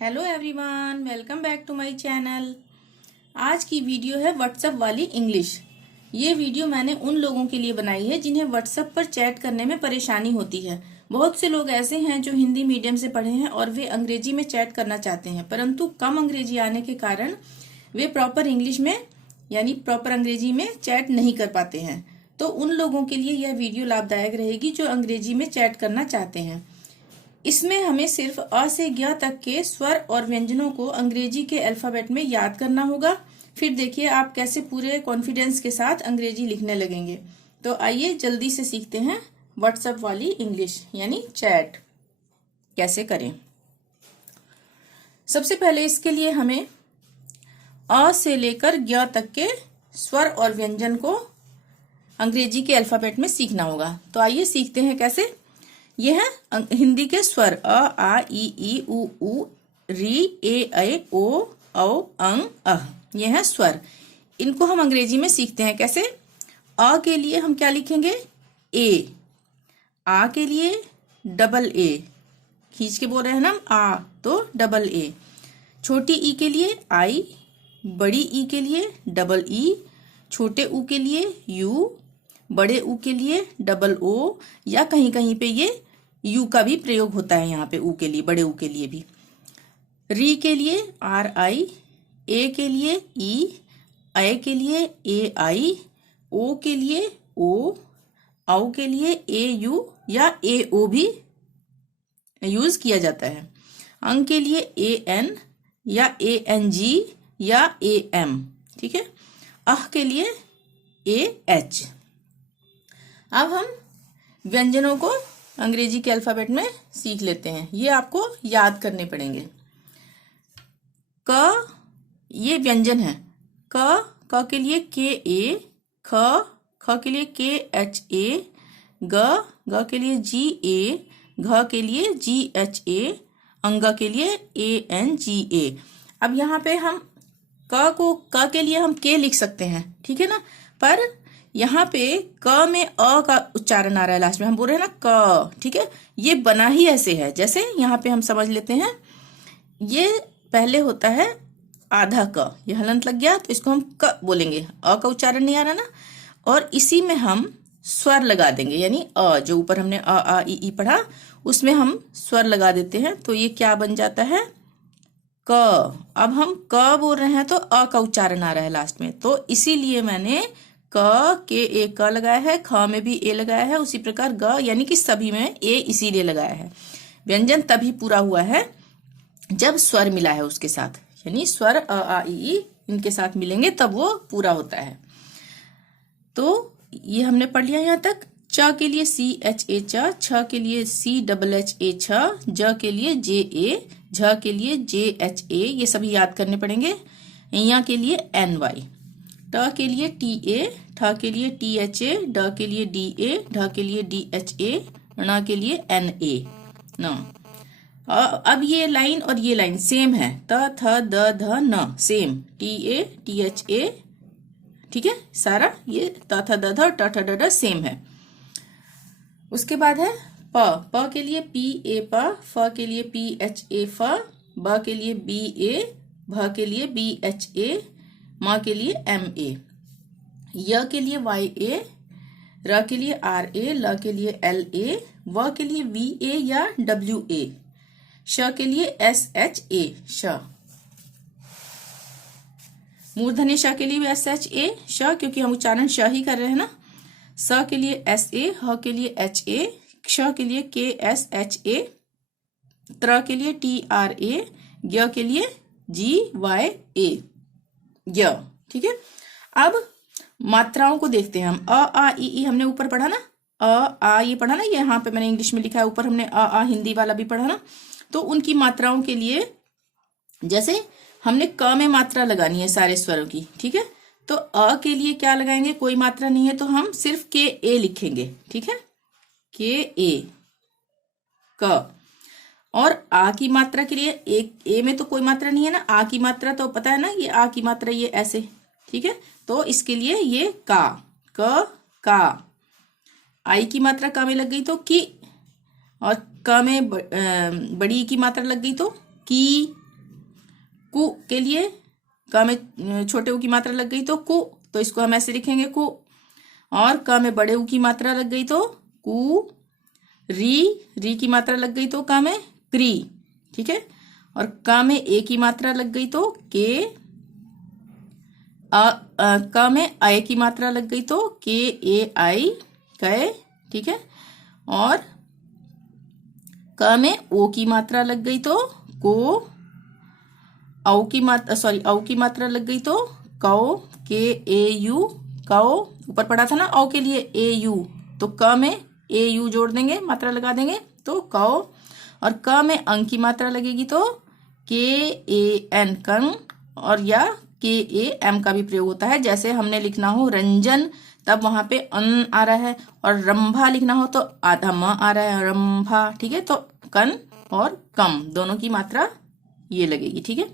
Hello everyone, welcome back to my channel. आज की video है व्हाट्सएप वाली इंग्लिश। ये वीडियो मैंने उन लोगों के लिए बनाई है जिन्हें व्हाट्सएप पर चैट करने में परेशानी होती है। बहुत से लोग ऐसे हैं जो हिंदी मीडियम से पढ़े हैं और वे अंग्रेजी में चैट करना चाहते हैं, परंतु कम अंग्रेजी आने के कारण वे प्रॉपर इंग्लिश में यानी प्रॉपर अंग्रेजी में चैट नहीं कर पाते हैं। तो उन लोगों के लिए यह वीडियो लाभदायक रहेगी जो अंग्रेजी में चैट करना चाहते हैं। इसमें हमें सिर्फ अ से ज्ञ तक के स्वर और व्यंजनों को अंग्रेजी के अल्फाबेट में याद करना होगा। फिर देखिए आप कैसे पूरे कॉन्फिडेंस के साथ अंग्रेजी लिखने लगेंगे। तो आइए जल्दी से सीखते हैं व्हाट्सएप वाली इंग्लिश यानी चैट कैसे करें। सबसे पहले इसके लिए हमें अ से लेकर ज्ञ तक के स्वर और व्यंजन को अंग्रेजी के अल्फाबेट में सीखना होगा। तो आइए सीखते हैं कैसे। यह है हिंदी के स्वर अ, आ, ई, उ, री, ए, ओ, औ, अंग, अह। यह है स्वर। इनको हम अंग्रेजी में सीखते हैं कैसे। अ के लिए हम क्या लिखेंगे, ए। आ के लिए डबल ए, खींच के बोल रहे हैं ना हम आ, तो डबल ए। छोटी ई के लिए आई, बड़ी ई के लिए डबल ई, छोटे ऊ के लिए यू, बड़े ऊ के लिए डबल ओ, या कहीं कहीं पे ये यू का भी प्रयोग होता है यहाँ पे ऊ के लिए, बड़े ऊ के लिए भी। री के लिए आर आई, ए के लिए ई, ए के लिए ए आई, ओ के लिए ओ, औ के लिए ए यू या ए ओ भी यूज किया जाता है। अंग के लिए ए एन या ए एन जी या ए एम, ठीक है। अह के लिए ए एच। अब हम व्यंजनों को अंग्रेजी के अल्फाबेट में सीख लेते हैं। ये आपको याद करने पड़ेंगे। क, ये व्यंजन है। क के लिए के ए, ख के लिए के एच ए, ग के लिए जी ए, घ के लिए जी एच ए, अंग के लिए ए एन जी ए। अब यहाँ पे हम क के लिए हम के लिख सकते हैं, ठीक है ना। पर यहाँ पे क में अ का उच्चारण आ रहा है लास्ट में, हम बोल रहे हैं ना क, ठीक है। ये बना ही ऐसे है, जैसे यहाँ पे हम समझ लेते हैं। ये पहले होता है आधा क, ये हलंत लग गया तो इसको हम क बोलेंगे, अ का उच्चारण नहीं आ रहा ना। और इसी में हम स्वर लगा देंगे, यानी अ, जो ऊपर हमने अ आ ई पढ़ा उसमें हम स्वर लगा देते हैं। तो ये क्या बन जाता है, क। अब हम क बोल रहे हैं तो अ का उच्चारण आ रहा है लास्ट में, तो इसीलिए मैंने क के ए क लगाया है, ख में भी ए लगाया है, उसी प्रकार ग यानी कि सभी में ए इसीलिए लगाया है। व्यंजन तभी पूरा हुआ है जब स्वर मिला है उसके साथ, यानी स्वर अ आ ई इनके साथ मिलेंगे तब वो पूरा होता है। तो ये हमने पढ़ लिया यहाँ तक। च के लिए सी एच ए च, छ के लिए सी डबल एच ए छ, ज के लिए जे ए, झ के लिए जे एच ए, ये सभी याद करने पड़ेंगे। य के लिए एन वाई, ट के लिए टी ए, ठ के लिए टी एच ए, ड के लिए डी ए, ढ के लिए डी एच ए, ण के लिए एन ए, न। अब ये लाइन और ये लाइन सेम है, त थ द ध न, same, T A T H A, ठीक है। सारा ये त थ द ध ट ठ ड ड सेम है। उसके बाद है प के लिए पी ए प, फ के लिए पी एच ए फ, ब के लिए बी ए, भ के लिए बी एच ए, म के लिए एम ए, य के लिए वाई ए, र के लिए आर ए, ल के लिए एल ए, व के लिए वी ए या डब्ल्यू ए, श के लिए एस एच ए, श। मूर्धन्य श के लिए एस एच ए, श, क्योंकि हम उच्चारण श ही कर रहे हैं ना। स के लिए एस ए, ह के लिए एच ए, क्ष के लिए के एस एच ए, त्र के लिए टी आर ए, ज्ञ के लिए जी वाई ए, ज्ञ, ठीक है। अब मात्राओं को देखते हैं हम। अ आ ई हमने ऊपर पढ़ा ना, अ आ ये पढ़ा ना, ये यहाँ पे मैंने इंग्लिश में लिखा है, ऊपर हमने अ आ हिंदी वाला भी पढ़ा ना। तो उनकी मात्राओं के लिए जैसे हमने क में मात्रा लगानी है सारे स्वरों की, ठीक है। तो अ के लिए क्या लगाएंगे, कोई मात्रा नहीं है तो हम सिर्फ के ए लिखेंगे, ठीक है, के ए क। और आ की मात्रा के लिए एक ए में तो कोई मात्रा नहीं है ना, आ की मात्रा तो पता है ना, ये आ की मात्रा ये ऐसे, ठीक है। तो इसके लिए ये का, का। आई की मात्रा का में लग गई तो की, और क में बड़ी की मात्रा लग गई तो की, कु के लिए क में छोटे ऊ की मात्रा लग गई तो कु, तो इसको हम ऐसे लिखेंगे कु। और क में बड़े ऊ की मात्रा लग गई तो कु। री की मात्रा लग गई तो क में क्री, ठीक है। और क में ए की मात्रा लग गई तो के। क में आय की मात्रा लग गई तो के ए आई, कै, ठीक है। और क में ओ की मात्रा लग गई तो को। औ की मात्रा लग गई तो कौ, के ए यू, कौ। ऊपर पढ़ा था ना औ के लिए ए यू, तो क में ए यू जोड़ देंगे, मात्रा लगा देंगे तो कौ। और क में अंग की मात्रा लगेगी तो के ए एन, कंग। और या के ए एम का भी प्रयोग होता है, जैसे हमने लिखना हो रंजन तब वहां पे अन आ रहा है, और रंभा लिखना हो तो आधा म आ रहा है, रंभा, ठीक है। तो कन और कम दोनों की मात्रा ये लगेगी, ठीक है।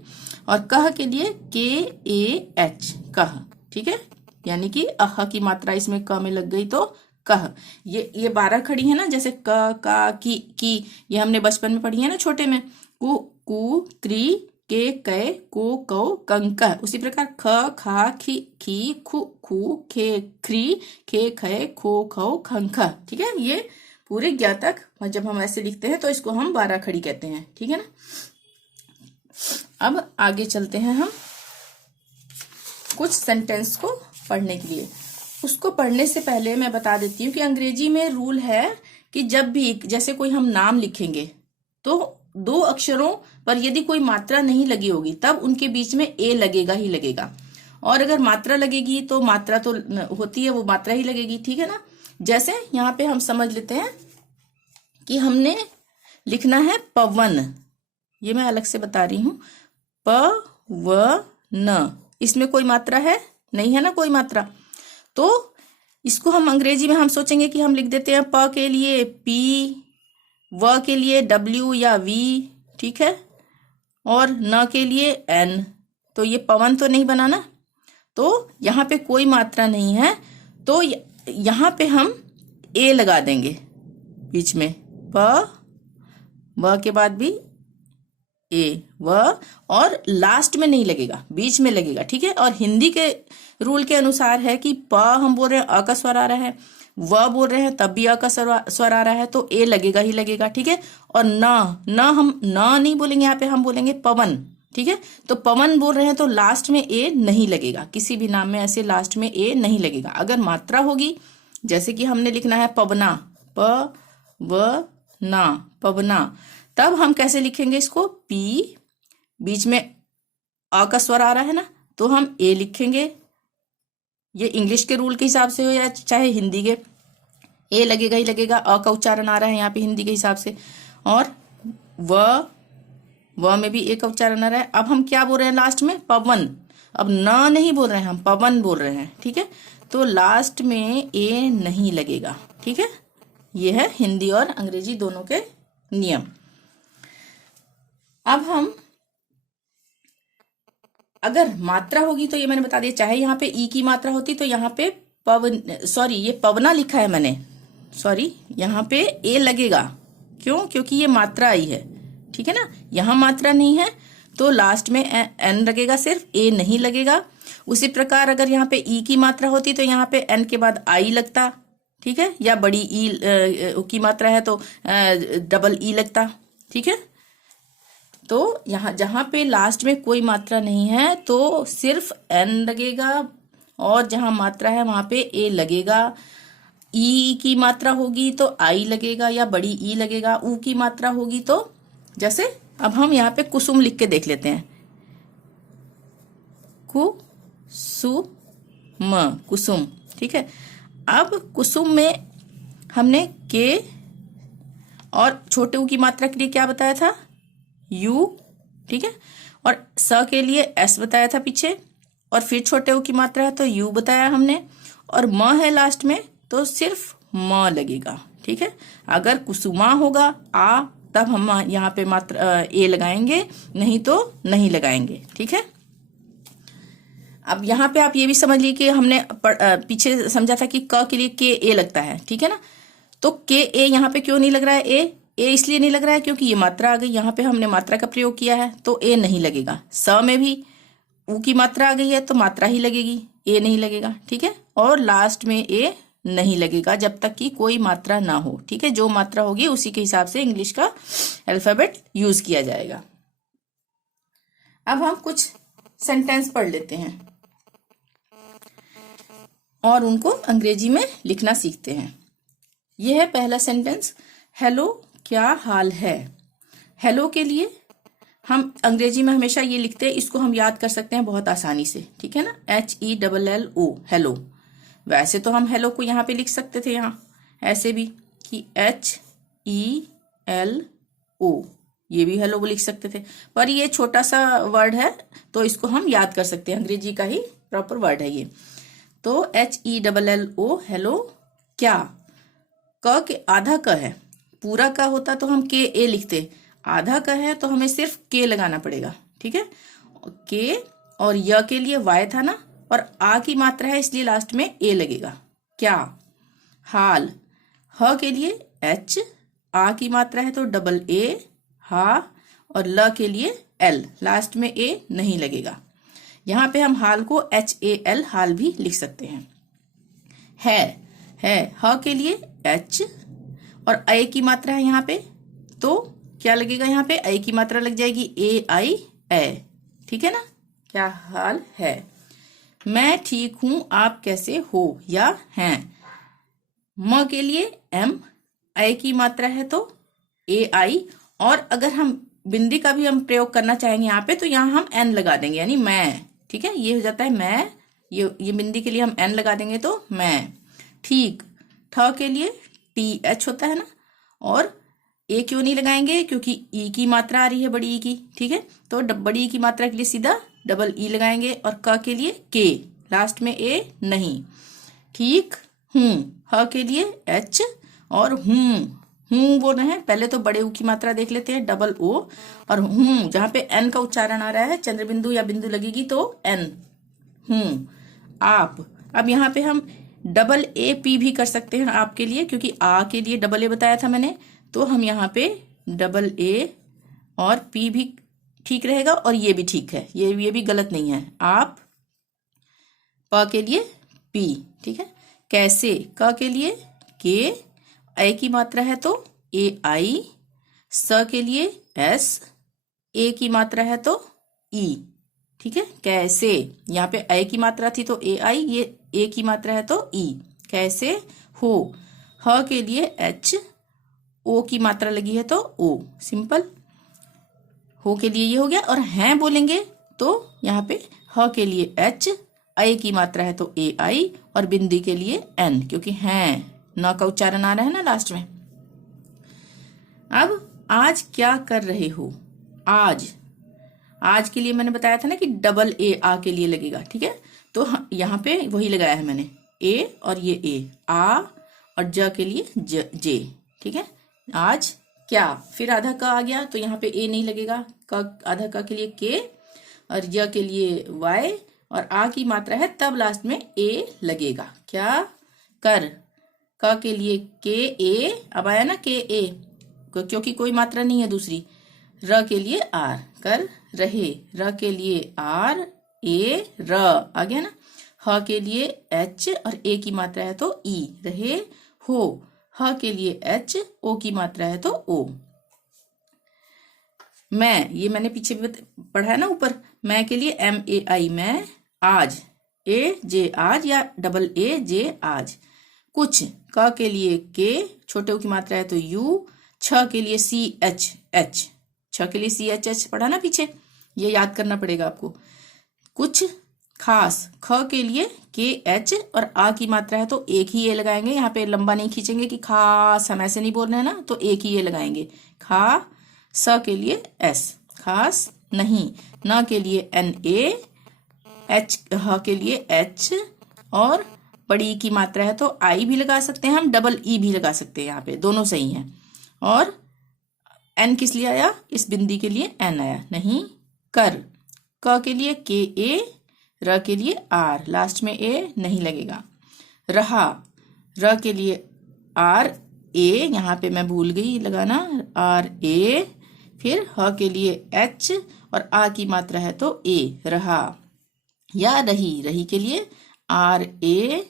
और कह के लिए के ए एच, कह, ठीक है। यानी कि अह की मात्रा इसमें क में लग गई तो कह। ये 12 खड़ी है ना, जैसे क, का, की, ये हमने बचपन में पढ़ी है ना छोटे में। कु, कु, क्री, के, कै, को, कौ, कंकह। उसी प्रकार ख, खा, खी, खु, खू, खे, ख्री, खे, खे, खो, खौ, खंख, ठीक है। ये पूरे 11 तक जब हम ऐसे लिखते हैं तो इसको हम 12 खड़ी कहते हैं, ठीक है ना। अब आगे चलते हैं हम कुछ सेंटेंस को पढ़ने के लिए। उसको पढ़ने से पहले मैं बता देती हूँ कि अंग्रेजी में रूल है कि जब भी जैसे कोई हम नाम लिखेंगे तो 2 अक्षरों पर यदि कोई मात्रा नहीं लगी होगी तब उनके बीच में ए लगेगा ही लगेगा। और अगर मात्रा लगेगी तो मात्रा तो होती है, वो मात्रा ही लगेगी, ठीक है ना। जैसे यहाँ पे हम समझ लेते हैं कि हमने लिखना है पवन, ये मैं अलग से बता रही हूँ। प व न, इसमें कोई मात्रा है नहीं, है ना कोई मात्रा। तो इसको हम अंग्रेजी में हम सोचेंगे कि हम लिख देते हैं प के लिए पी, व के लिए डब्ल्यू या वी, ठीक है। और न के लिए एन, तो ये पवन तो नहीं बना ना। तो यहाँ पे कोई मात्रा नहीं है, तो यहाँ पे हम ए लगा देंगे बीच में, प, व के बाद भी ए, व, और लास्ट में नहीं लगेगा, बीच में लगेगा, ठीक है। और हिंदी के रूल के अनुसार है कि प हम बोल रहे हैं अ का स्वर आ रहा है, व बोल रहे हैं तब भी अ का स्वर आ रहा है, तो ए लगेगा ही लगेगा, ठीक है। और न हम न नहीं बोलेंगे, यहाँ पे हम बोलेंगे पवन, ठीक है। तो पवन बोल रहे हैं तो लास्ट में ए नहीं लगेगा, किसी भी नाम में ऐसे लास्ट में ए नहीं लगेगा। अगर मात्रा होगी, जैसे कि हमने लिखना है पवना, प व ना, पवना, तब हम कैसे लिखेंगे इसको, पी, बीच में अ का स्वर आ रहा है ना, तो हम ए लिखेंगे। ये इंग्लिश के रूल के हिसाब से हो या चाहे हिंदी के, ए लगेगा ही लगेगा, अ का उच्चारण आ रहा है यहाँ पे हिंदी के हिसाब से। और व में भी ए का उच्चारण आ रहा है। अब हम क्या बोल रहे हैं लास्ट में, पवन। अब न नहीं बोल रहे हैं, हम पवन बोल रहे हैं, ठीक है। तो लास्ट में ए नहीं लगेगा, ठीक है। ये है हिंदी और अंग्रेजी दोनों के नियम। अब हम अगर मात्रा होगी तो ये मैंने बता दिया, चाहे यहाँ पे ई की मात्रा होती तो यहाँ पे ये पवना लिखा है मैंने, सॉरी, यहाँ पे ए लगेगा। क्यों? क्योंकि ये मात्रा आई है, ठीक है ना। यहाँ मात्रा नहीं है तो लास्ट में एन लगेगा, सिर्फ ए नहीं लगेगा। उसी प्रकार अगर यहाँ पे ई की मात्रा होती तो यहाँ पे एन के बाद आई लगता, ठीक है, या बड़ी ई की मात्रा है तो डबल ई लगता, ठीक है। तो यहाँ जहाँ पे लास्ट में कोई मात्रा नहीं है तो सिर्फ एन लगेगा, और जहाँ मात्रा है वहां पे ए लगेगा। ई की मात्रा होगी तो आई लगेगा या बड़ी ई लगेगा। ऊ की मात्रा होगी तो, जैसे अब हम यहाँ पे कुसुम लिख के देख लेते हैं, म, कुसुम, ठीक है। अब कुसुम में हमने के और छोटे ऊ की मात्रा के लिए क्या बताया था, यू, ठीक है। और स के लिए एस बताया था पीछे, और फिर छोटे ऊ की मात्रा है तो यू बताया हमने, और म है लास्ट में तो सिर्फ म लगेगा, ठीक है। अगर कुसुमा होगा आ, तब हम यहाँ पे मात्रा ए लगाएंगे, नहीं तो नहीं लगाएंगे, ठीक है। अब यहाँ पे आप ये भी समझ लीजिए कि हमने पीछे समझा था कि क के लिए के ए लगता है, ठीक है ना। तो के ए यहाँ पे क्यों नहीं लग रहा है ए, ए इसलिए नहीं लग रहा है क्योंकि ये मात्रा आ गई, यहाँ पे हमने मात्रा का प्रयोग किया है तो ए नहीं लगेगा। स में भी ऊ की मात्रा आ गई है तो मात्रा ही लगेगी, ए नहीं लगेगा। ठीक है, और लास्ट में ए नहीं लगेगा जब तक कि कोई मात्रा ना हो। ठीक है, जो मात्रा होगी उसी के हिसाब से इंग्लिश का अल्फाबेट यूज किया जाएगा। अब हम कुछ सेंटेंस पढ़ लेते हैं और उनको अंग्रेजी में लिखना सीखते हैं। यह है पहला सेंटेंस, हेलो क्या हाल है। हेलो के लिए हम अंग्रेजी में हमेशा ये लिखते हैं, इसको हम याद कर सकते हैं बहुत आसानी से। ठीक है ना, HELLO, हेलो। वैसे तो हम हेलो को यहाँ पे लिख सकते थे, यहाँ ऐसे भी कि HELO, ये भी हेलो लिख सकते थे, पर ये छोटा सा वर्ड है तो इसको हम याद कर सकते हैं, अंग्रेजी का ही प्रॉपर वर्ड है ये। तो HELLO, हेलो क्या। क के आधा क है, पूरा का होता तो हम KA लिखते, आधा का है तो हमें सिर्फ के लगाना पड़ेगा। ठीक है, के, और य के लिए वाय था ना, और आ की मात्रा है इसलिए लास्ट में ए लगेगा। क्या हाल, ह के लिए H, आ की मात्रा है तो डबल ए, हा, और ल के लिए L, लास्ट में ए नहीं लगेगा। यहाँ पे हम हाल को HAL, हाल भी लिख सकते हैं। है, ह के लिए H, और ए की मात्रा है यहाँ पे तो क्या लगेगा, यहाँ पे ए की मात्रा लग जाएगी AI, ए। ठीक है ना, क्या हाल है। मैं ठीक हूं, आप कैसे हो या हैं। म के लिए M, ए की मात्रा है तो AI, और अगर हम बिंदी का भी हम प्रयोग करना चाहेंगे यहाँ पे तो यहाँ हम N लगा देंगे, यानी मैं। ठीक है, ये हो जाता है मैं, ये बिंदी के लिए हम N लगा देंगे तो मैं। ठीक, ठ के लिए TH होता है ना, और ए क्यों नहीं लगाएंगे, क्योंकि ई की मात्रा आ रही है, बड़ी ई की। ठीक है, तो बड़ी ई की मात्रा के लिए सीधा डबल ई लगाएंगे, और क के लिए के, लास्ट में ए नहीं। ठीक हूं, ह के लिए H, और हूं बोल रहे हैं, पहले तो बड़े ऊ की मात्रा देख लेते हैं, डबल ओ, और हूं जहां पे एन का उच्चारण आ रहा है, चंद्र बिंदु या बिंदु लगेगी तो एन, हूं। आप, अब यहाँ पे हम डबल ए पी भी कर सकते हैं आपके लिए, क्योंकि आ के लिए डबल ए बताया था मैंने, तो हम यहाँ पे डबल ए और पी भी ठीक रहेगा, और ये भी ठीक है, ये भी गलत नहीं है। आप, प के लिए पी। ठीक है, कैसे, क के लिए के, ए की मात्रा है तो AI, स के लिए S, ए की मात्रा है तो E। ठीक है, कैसे, यहाँ पे ए की मात्रा थी तो AI, ये ए की मात्रा है तो E। कैसे हो, ह के लिए H, ओ की मात्रा लगी है तो O, सिंपल। हो के लिए ये हो गया, और हैं बोलेंगे तो यहाँ पे ह के लिए H, ए की मात्रा है तो AI, और बिंदी के लिए N, क्योंकि हैं न का उच्चारण आ रहा है ना लास्ट में। अब आज क्या कर रहे हो, आज के लिए मैंने बताया था ना कि डबल ए आ के लिए लगेगा। ठीक है, तो यहाँ पे वही लगाया है मैंने, ए और ये ए, आ, और ज के लिए जे। ठीक है, आज क्या, फिर आधा का आ गया तो यहाँ पे ए नहीं लगेगा, आधा का के लिए के, और य के लिए वाई, और आ की मात्रा है तब लास्ट में ए लगेगा। क्या कर, क के लिए के ए, अब आया ना के ए, क्योंकि कोई मात्रा नहीं है दूसरी। र के लिए आर, कर रहे, र के लिए आर, ए र आ गया ना। ह के लिए H, और ए की मात्रा है तो ई, रहे हो। ह के लिए H, ओ की मात्रा है तो ओ। मैं, ये मैंने पीछे भी पढ़ा है ना ऊपर, मैं के लिए MAI, मैं। आज, ए जे आज, या डबल ए जे आज। कुछ, क के लिए के, छोटे ऊ की मात्रा है तो यू, छ के लिए CHH, छ के लिए CHH पढ़ा ना पीछे, ये याद करना पड़ेगा आपको। कुछ खास, ख के लिए KH, और आ की मात्रा है तो एक ही ए लगाएंगे, यहाँ पे लंबा नहीं खींचेंगे कि खास, हम ऐसे नहीं बोल रहे हैं ना, तो एक ही ए लगाएंगे। खा, स के लिए S, खास नहीं। न के लिए NA, H, ह के लिए H, और बड़ी की मात्रा है तो आई भी लगा सकते हैं हम, डबल ई भी लगा सकते हैं, यहाँ पे दोनों सही हैं। और एन किस लिए आया, इस बिंदी के लिए एन आया, नहीं। कर, क के लिए के ए, र के लिए आर, लास्ट में ए नहीं लगेगा। रहा, र के लिए आर, ए, यहाँ पे मैं भूल गई लगाना, आर ए, फिर ह के लिए एच और आ की मात्रा है तो ए, रहा या रही, रही के लिए आर ए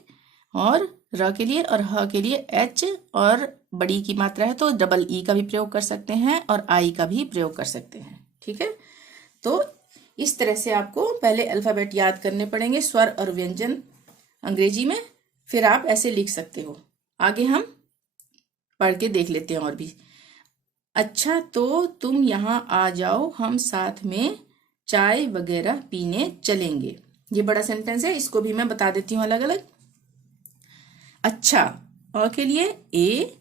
और र के लिए और ह के लिए एच और बड़ी की मात्रा है तो डबल ई का भी प्रयोग कर सकते हैं और आई का भी प्रयोग कर सकते हैं। ठीक है, तो इस तरह से आपको पहले अल्फाबेट याद करने पड़ेंगे, स्वर और व्यंजन अंग्रेजी में, फिर आप ऐसे लिख सकते हो। आगे हम पढ़ के देख लेते हैं और भी। अच्छा तो तुम यहाँ आ जाओ, हम साथ में चाय वगैरह पीने चलेंगे। ये बड़ा सेंटेंस है, इसको भी मैं बता देती हूँ अलग अलग। अच्छा, अ के लिए ए,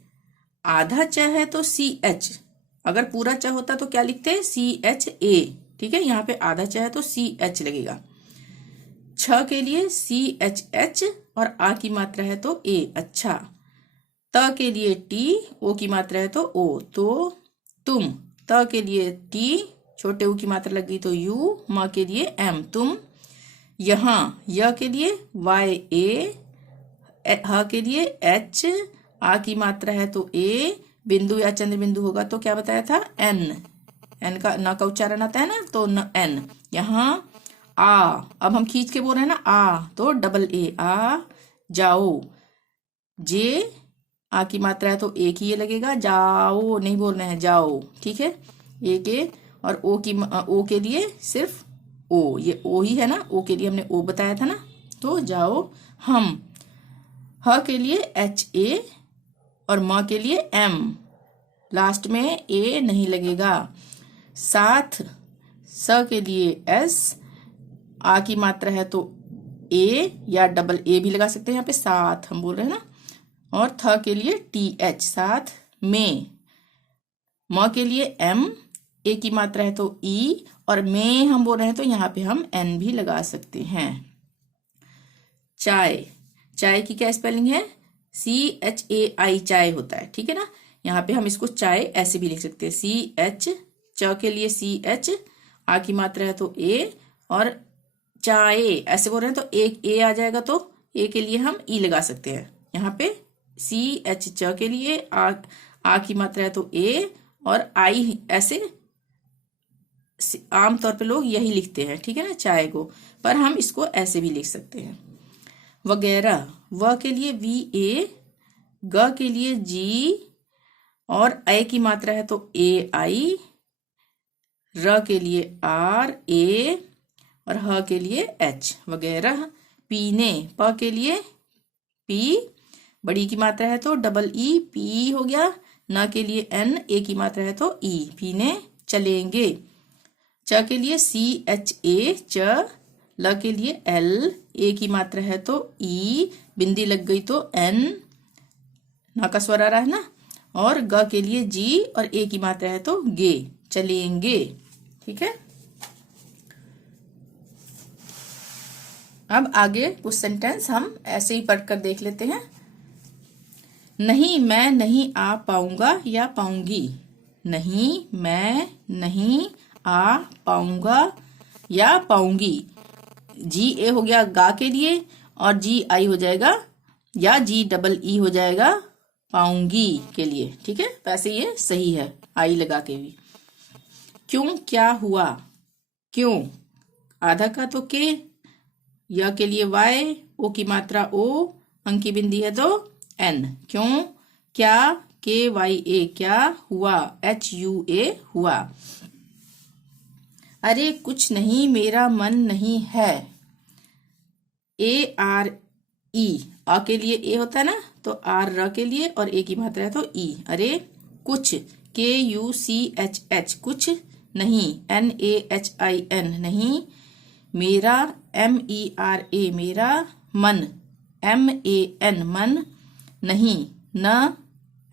आधा च है तो सी एच, अगर पूरा च होता तो क्या लिखते हैं, सी एच ए। ठीक है, यहाँ पे आधा च है तो सी एच लगेगा। छ के लिए सी एच एच और आ की मात्रा है तो ए, अच्छा। त के लिए टी, ओ की मात्रा है तो ओ, तो तुम। त के लिए टी, छोटे ऊ की मात्रा लग गई तो यू, म के लिए एम, तुम। यहाँ य के लिए वाई ए, ह के लिए एच, आ की मात्रा है तो ए, बिंदु या चंद्र बिंदु होगा तो क्या बताया था, एन, एन का न का उच्चारण आता है ना तो न एन। यहाँ आ, अब हम खींच के बोल रहे हैं ना, आ तो डबल ए, आ जाओ। जे, आ की मात्रा है तो एक ही ये लगेगा, जाओ नहीं बोलना है, जाओ। ठीक है, एक ए, और ओ के लिए सिर्फ ओ, ये ओ ही है ना, ओ के लिए हमने ओ बताया था ना, तो जाओ हम। ह के लिए एच ए और म के लिए एम, लास्ट में ए नहीं लगेगा। साथ, स के लिए एस, आ की मात्रा है तो ए या डबल ए भी लगा सकते हैं, यहाँ पे साथ हम बोल रहे हैं ना। और थ के लिए टी एच, साथ में। म के लिए एम, ए की मात्रा है तो ई, और में हम बोल रहे हैं तो यहाँ पे हम एन भी लगा सकते हैं। चाय, चाय की क्या स्पेलिंग है, सी एच ए आई, चाय होता है। ठीक है ना, यहाँ पे हम इसको चाय ऐसे भी लिख सकते हैं, सी एच, च के लिए सी एच, आ की मात्रा है तो ए, और चाय ऐसे बोल रहे हैं तो एक ए आ जाएगा तो ए के लिए हम ई लगा सकते हैं। यहाँ पे सी एच, च के लिए आ की मात्रा है तो ए, और आई ऐसे आमतौर पे लोग यही लिखते हैं। ठीक है ना, चाय को, पर हम इसको ऐसे भी लिख सकते हैं। वगैरह, व के लिए वी ए, ग के लिए जी, और ए की मात्रा है तो ए आई, र के लिए आर ए, और ह के लिए एच, वगैरह। पीने, प के लिए पी, बड़ी की मात्रा है तो डबल ई, पी हो गया। न के लिए एन, ए की मात्रा है तो ई, पीने चलेंगे। च के लिए सी एच ए, च। ल के लिए एल, ए की मात्रा है तो ई, बिंदी लग गई तो एन, ना का स्वर आ रहा है ना। और ग के लिए जी, और ए की मात्रा है तो गे, चलेंगे। ठीक है, अब आगे कुछ सेंटेंस हम ऐसे ही पढ़कर देख लेते हैं। नहीं, मैं नहीं आ पाऊंगा या पाऊंगी। नहीं, मैं नहीं आ पाऊंगा या पाऊंगी। जी ए हो गया गा के लिए, और जी आई हो जाएगा या जी डबल ई हो जाएगा पाऊंगी के लिए। ठीक है, वैसे ये सही है आई लगा के भी। क्यों, क्या हुआ, क्यों, आधा का तो के, या के लिए वाई, ओ की मात्रा ओ, अंक की बिंदी है तो एन। क्यों, क्या, के वाई ए, क्या, हुआ, एच यू ए, हुआ। अरे कुछ नहीं, मेरा मन नहीं है, ए आर ई, आ के लिए ए होता है ना तो आर, र के लिए, और ए की मात्रा है तो ई। अरे कुछ, के यू सी एच एच, कुछ नहीं, N A H I N, नहीं। मेरा, एम ई आर ए, मेरा। मन, एम ए एन, मन। नहीं, न,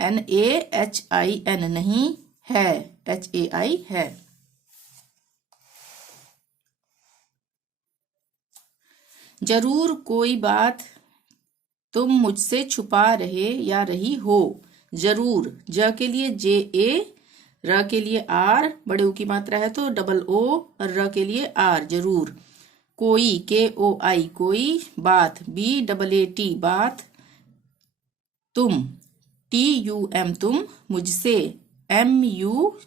N A H I N, नहीं। है, एच ए आई, है। जरूर कोई बात तुम मुझसे छुपा रहे या रही हो। जरूर, ज के लिए जे ए, र के लिए आर, बड़े ऊ की मात्रा है तो डबल ओ, और र के लिए आर, जरूर। कोई, के ओ आई, कोई। बात, बी डबल ए टी, बात। तुम, TUM तुम, मुझसे, MUJH,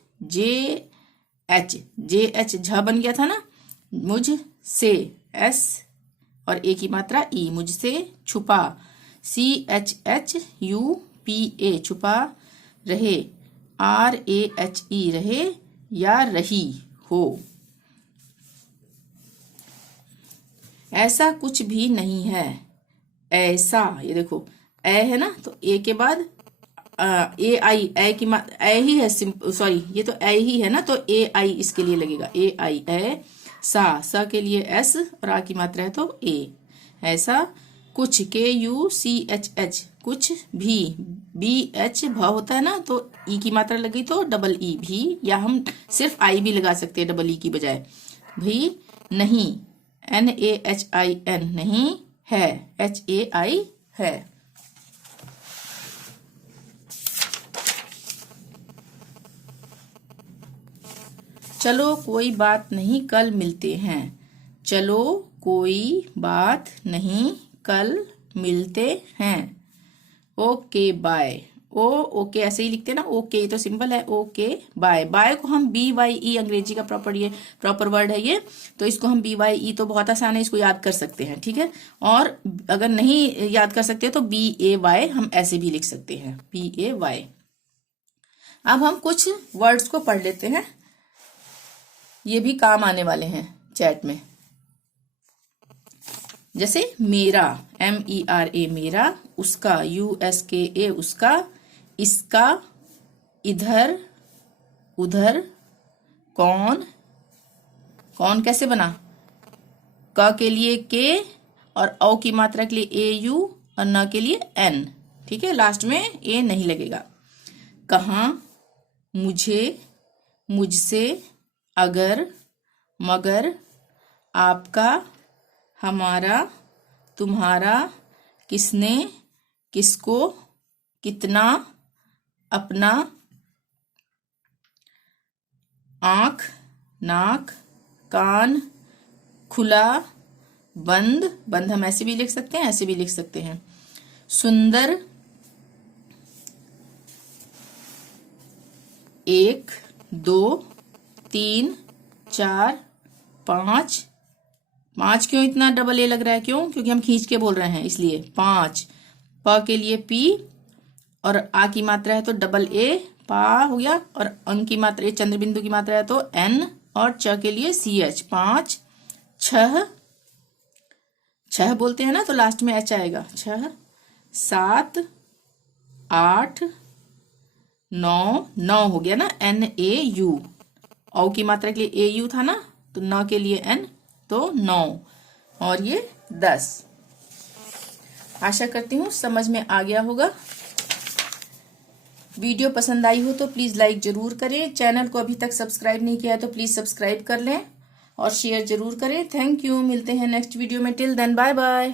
JH झ बन गया था ना, मुझसे, S और ए की मात्रा ई, मुझसे छुपा, CHHUPA छुपा रहे, RAHE रहे या रही हो। ऐसा कुछ भी नहीं है, ऐसा, ये देखो ए है ना, तो ए के बाद ए आई, ए की ए ही है, सॉरी ये तो ए ही है ना, तो ए आई इसके लिए लगेगा, ए आई, ए सा के लिए एस और आ की मात्रा है तो ए। ऐसा कुछ, KUCHH कुछ भी, BH भ होता है ना, तो ई की मात्रा लगी तो डबल ई भी, या हम सिर्फ आई भी लगा सकते हैं डबल ई की बजाय, भी नहीं, NAHIN नहीं है, HAI है। चलो कोई बात नहीं कल मिलते हैं, चलो कोई बात नहीं कल मिलते हैं, ओके बाय, ओके ऐसे ही लिखते हैं ना, ओके ये तो सिंपल है, ओके बाय। बाय को हम BYE, अंग्रेजी का प्रॉपर वर्ड है ये, तो इसको हम BYE तो बहुत आसान है, इसको याद कर सकते हैं, ठीक है। और अगर नहीं याद कर सकते तो BAY हम ऐसे भी लिख सकते हैं, BAY। अब हम कुछ वर्ड्स को पढ़ लेते हैं, ये भी काम आने वाले हैं चैट में। जैसे मेरा, MERA मेरा, उसका, USKA उसका, इसका, इधर, उधर, कौन, कौन कैसे बना, क के लिए के और औ की मात्रा के लिए AU और न के लिए N, ठीक है, लास्ट में ए नहीं लगेगा। कहाँ, मुझे, मुझसे, अगर, मगर, आपका, हमारा, तुम्हारा, किसने, किसको, कितना, अपना, आँख, नाक, कान, खुला, बंद, बंद हम ऐसे भी लिख सकते हैं, ऐसे भी लिख सकते हैं, सुंदर, एक, दो, तीन, चार, पाँच, पाँच क्यों इतना डबल ए लग रहा है, क्यों, क्योंकि हम खींच के बोल रहे हैं इसलिए, पाँच। प के लिए P और आ की मात्रा है तो डबल ए, पा हो गया, और अंक की मात्रा, चंद्र बिंदु की मात्रा है तो N, और च के लिए CH, पाँच, छह, छह बोलते हैं ना तो लास्ट में H आएगा, छह, सात, आठ, नौ, नौ हो गया ना, NAU, औ की मात्रा के लिए AU था ना, तो न के लिए N, तो 9, और ये 10। आशा करती हूँ समझ में आ गया होगा। वीडियो पसंद आई हो तो प्लीज लाइक जरूर करें, चैनल को अभी तक सब्सक्राइब नहीं किया है तो प्लीज सब्सक्राइब कर लें और शेयर जरूर करें। थैंक यू, मिलते हैं नेक्स्ट वीडियो में, टिल देन बाय बाय।